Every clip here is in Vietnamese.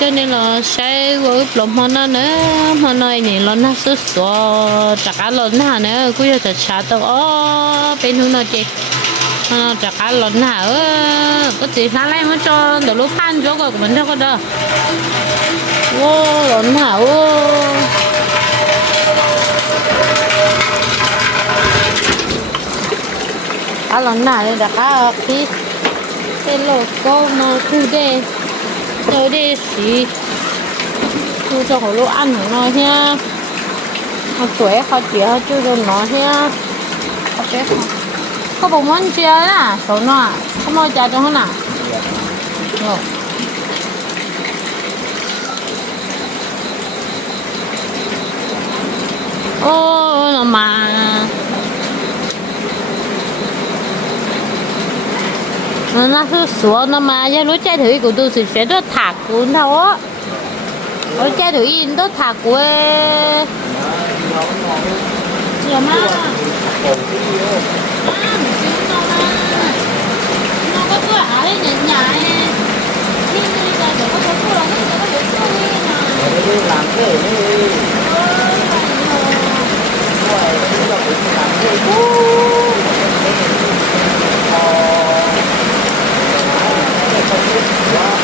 cho nên là sẽ với lồng hoa nó nữa hoa này này nó nó sốt sủa chả cá lớn hả nữa cứ giờ chả chả tao ó bên hướng nào chị nó chả cá lớn hả ơ có gì sáng nay mới cho đồ lúc phan chỗ của mình cho có đó ô lớn hả ô cá lớn hả đây là cá khi cái lô cô mà thu đây tới đây xí thu cho họ lô ăn của nó nha. Họ tuổi họ chỉ họ chưa cho nó nha. Họ bé có bộ món chia nè số nó có mua trả cho họ nè rồi ô nó mà nó nó cứ xuống nó mà giờ lúc chơi thử của tôi sẽ rất thạc cuốn thôi. Á lúc chơi thử in rất thạc của giờ mà nó có cái áo ấy nhẹ nhàng nhưng bây giờ nó có cái nó có cái cái này đi làm cái gì làm cái con nữa là con Đấy, cái gì ta lấy cái gì đó chào lái lúc kia lúc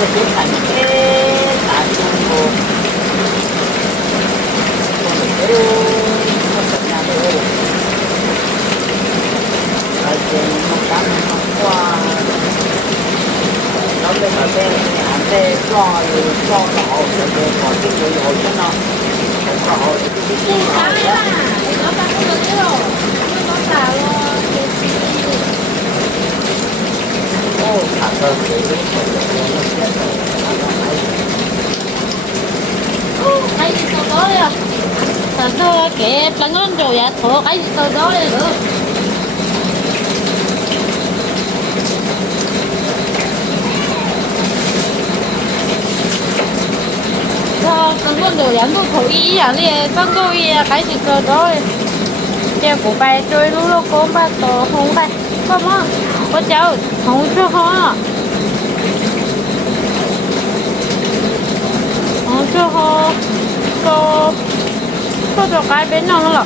cái cái thành tại trung bộ còn cái nó sẽ nhà đồ ở trên một cái nó qua nó lên ở bên nhà bên cho cho nó rồi rồi còn cái người rồi cho nó không có hội cái cái gì đó ô thằng cơ cái cái cái gì tôi đó à thật thôi kệ tao ngon rồi à thôi cái gì tôi đó đi được sao tao rồi vậy tôi ý à đi tao tôi ý cái gì tao đó đi treo của bài chơi lúc lúc có ba tổ không phải không á có cháu không chưa ho không chưa ho cho cho cho cái bên nào nữa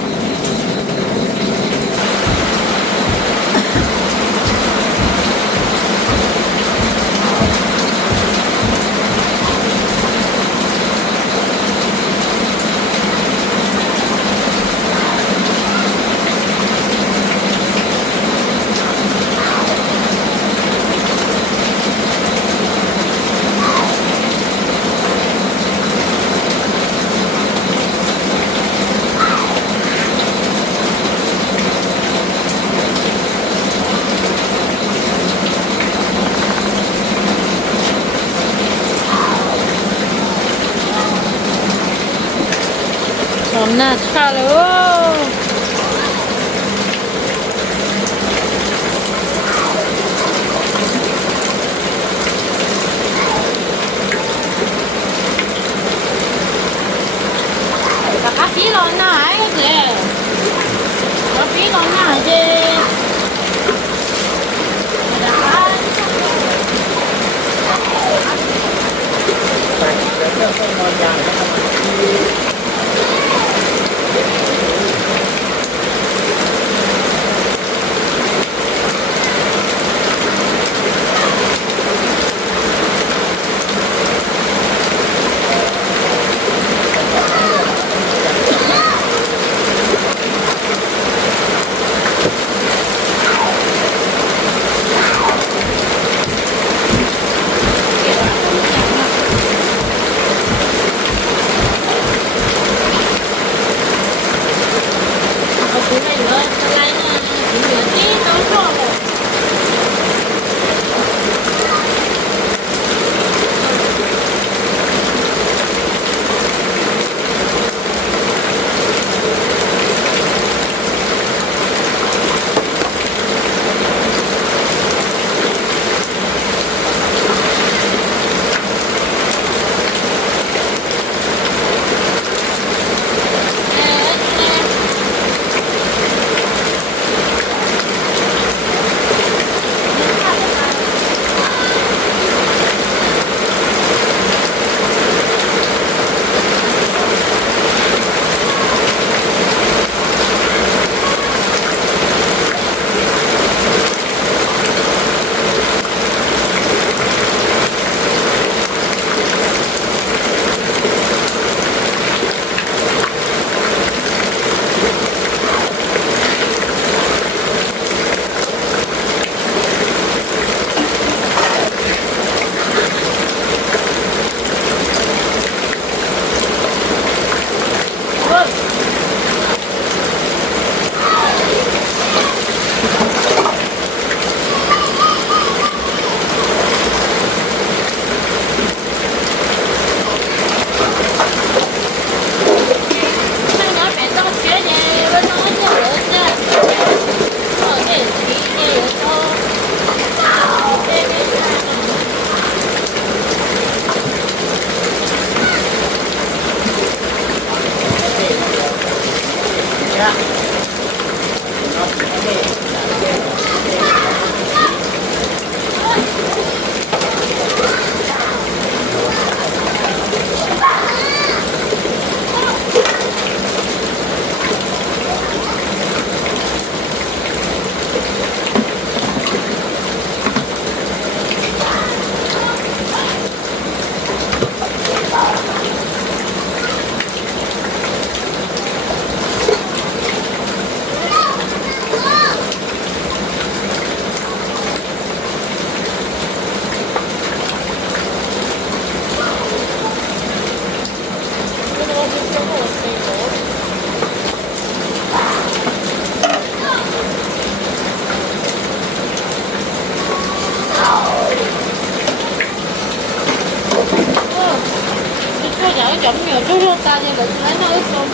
chỉ lo nó ấy kìa nó giống như ở chỗ ta nên là nó ít hơn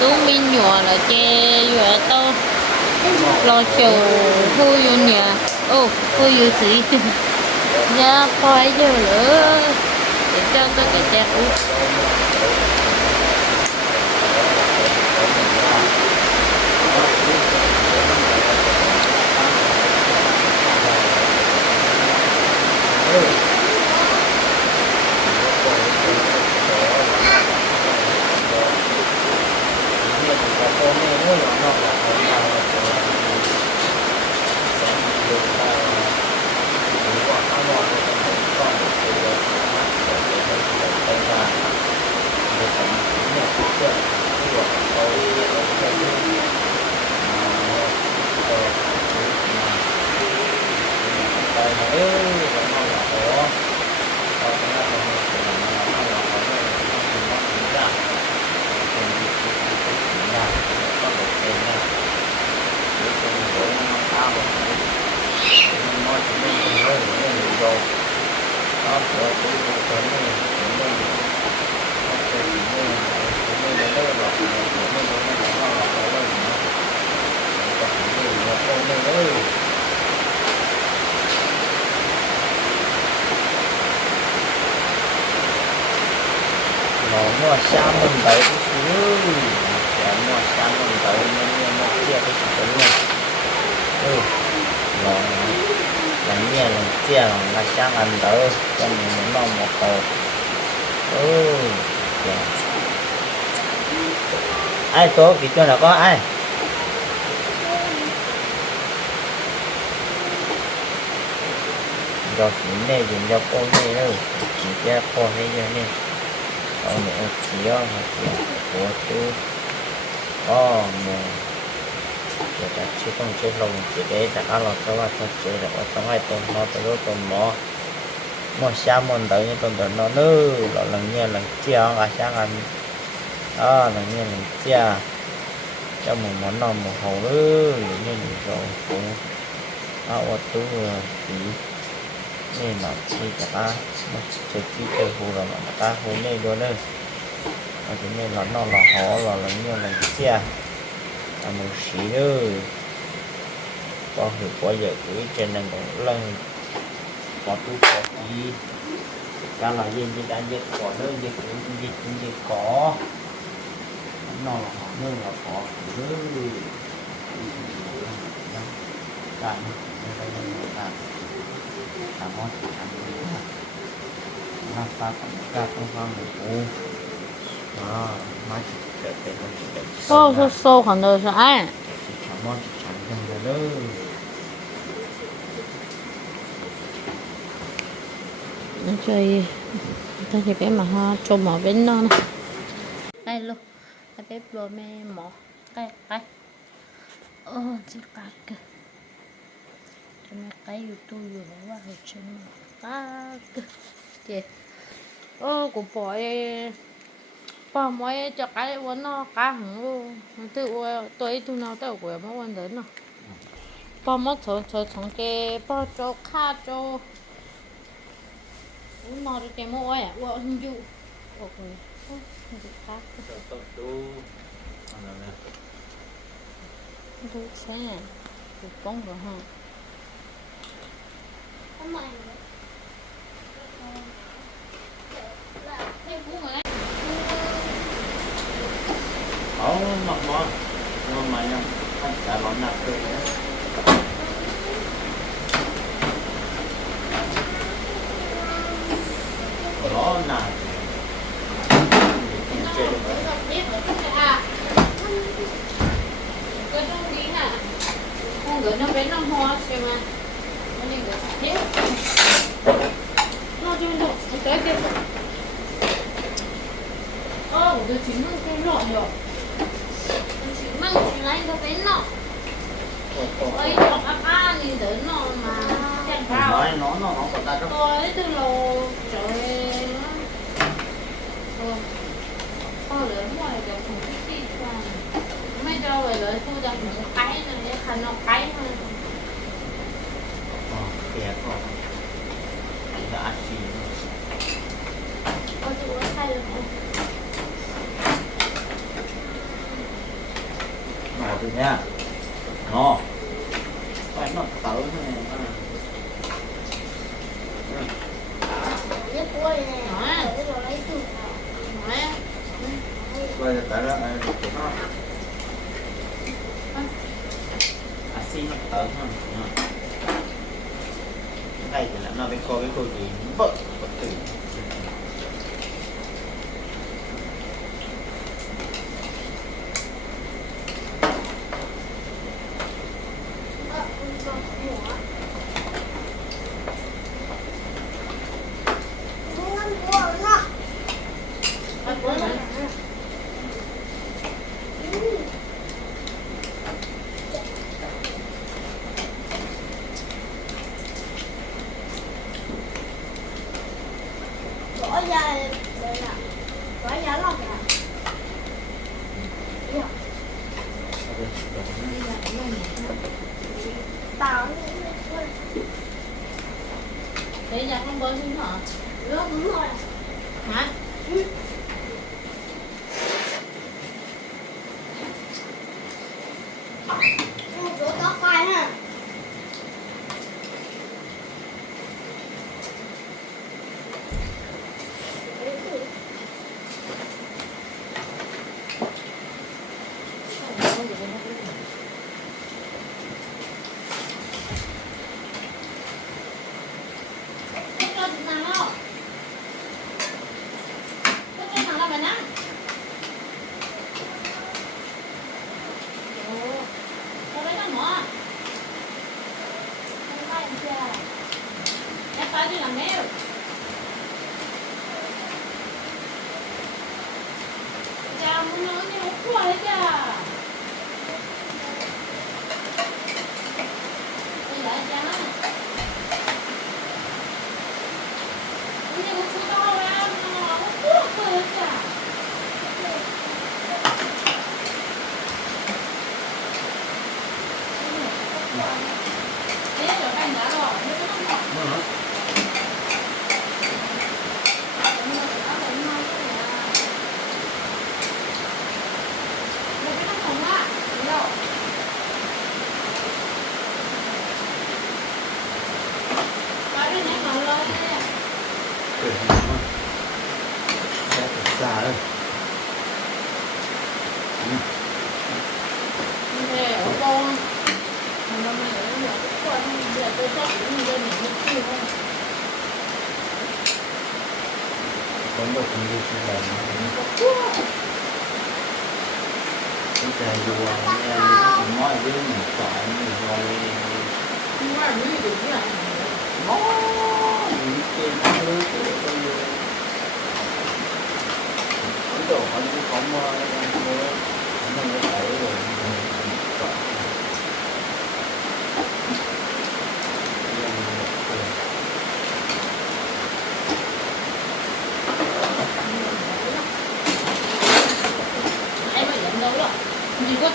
mà mi nhỏ là che vừa to. Lo chiều thu vô nhà. Ô thu yêu sĩ. Nhà coi vô nữa để cho tôi cái 我们也没有养老。Nó mua xa mình tới chứ để mua xa mình tới nên nên nó cái sự tới luôn ừ nó lần nhẹ lần chia là xa anh tới cho mình muốn nó một hồ ừ dạ. ai tố thì cho nó có ai? Rồi chuyện này dùng cho cô này đâu? Chỉ cho cô hay giờ này ở một chiều một chiều của chú có một chế đặt chế không chế lồng chế để đặt ăn lọt cho vào cho chú là ở trong hai tuần nó tới lúc tuần mỏ một xa một tới như tuần tuần nó nư lọ lần như lần chiều là xa ăn à lần như lần chia cho một món ngon một hầu nư nữ như rồi cũng à ở tu thì nên là chi cả ta nó chơi chi chơi hù rồi mà ta hù này luôn nữa ở chỗ này là nó là họ là lần như lần chia là một xí nữa có hiệu quả giờ cuối trên này còn lần có tu có gì? Ra là gì gì đã dịch có nữa dịch cũng dịch cũng dịch có. Nó là họ nữa là có nữa Hãy subscribe cho kênh Ghiền Mì Gõ Để không bỏ lỡ những video hấp dẫn làm đó chơi ta chỉ biết mà cho mỏ bên nó nè đây luôn ta biết rồi mẹ mỏ cái cái ô chứ cái kìa cho mẹ cái youtube rồi quá rồi trên mà cái kìa ô của bỏ bỏ mỗi cho cái vấn nó cá hẳn luôn tự tôi tu nào tôi của mỗi vấn đến nó bỏ mất cho cho trong cái bỏ cho cá cho. Nó được cái mỗi à bỏ hình dụ ok hình dụ cá. Tốt tu ăn nè đúng thế được công rồi ha ở mặt món ngon mà nhau ăn xả lón nạp rồi đó nó nạp trên con gửi nó bé nó hoa xem mà nó đi gửi hết nó tới kia ơ tôi chỉ cái lọ rồi 来个别闹，我一种阿爸你得闹嘛，见不着。nói nó nó nó còn ta cấp Tôi từ lồ trời nó. Thôi lấy ngoài cho cũng cái gì mà. Mấy đâu rồi lấy tôi đang cũng cái này, khăn nó cái mà. nha. Nó phải nó tớ này. Ừ. Quay cho tớ đó này nó à xin nó tớ không đây thì là nó bên cô bên cô gì bự bự tử Gracias. trời dù nói với một cậu thì thôi nói với gì cũng là nói những cái thứ của tôi ấn độ anh cũng không không phải rồi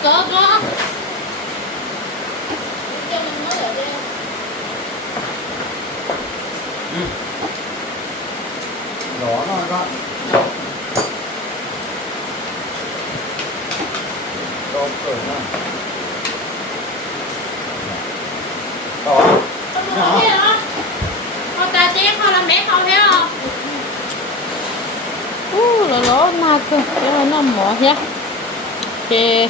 có có. Cho mình nói lại đây ừ. đó nó đó đó. Cởi ra đó đó. Con ta chén con làm bé con thế không? Uh, lo lo mà cơ, cho nó mỏ hết. Okay.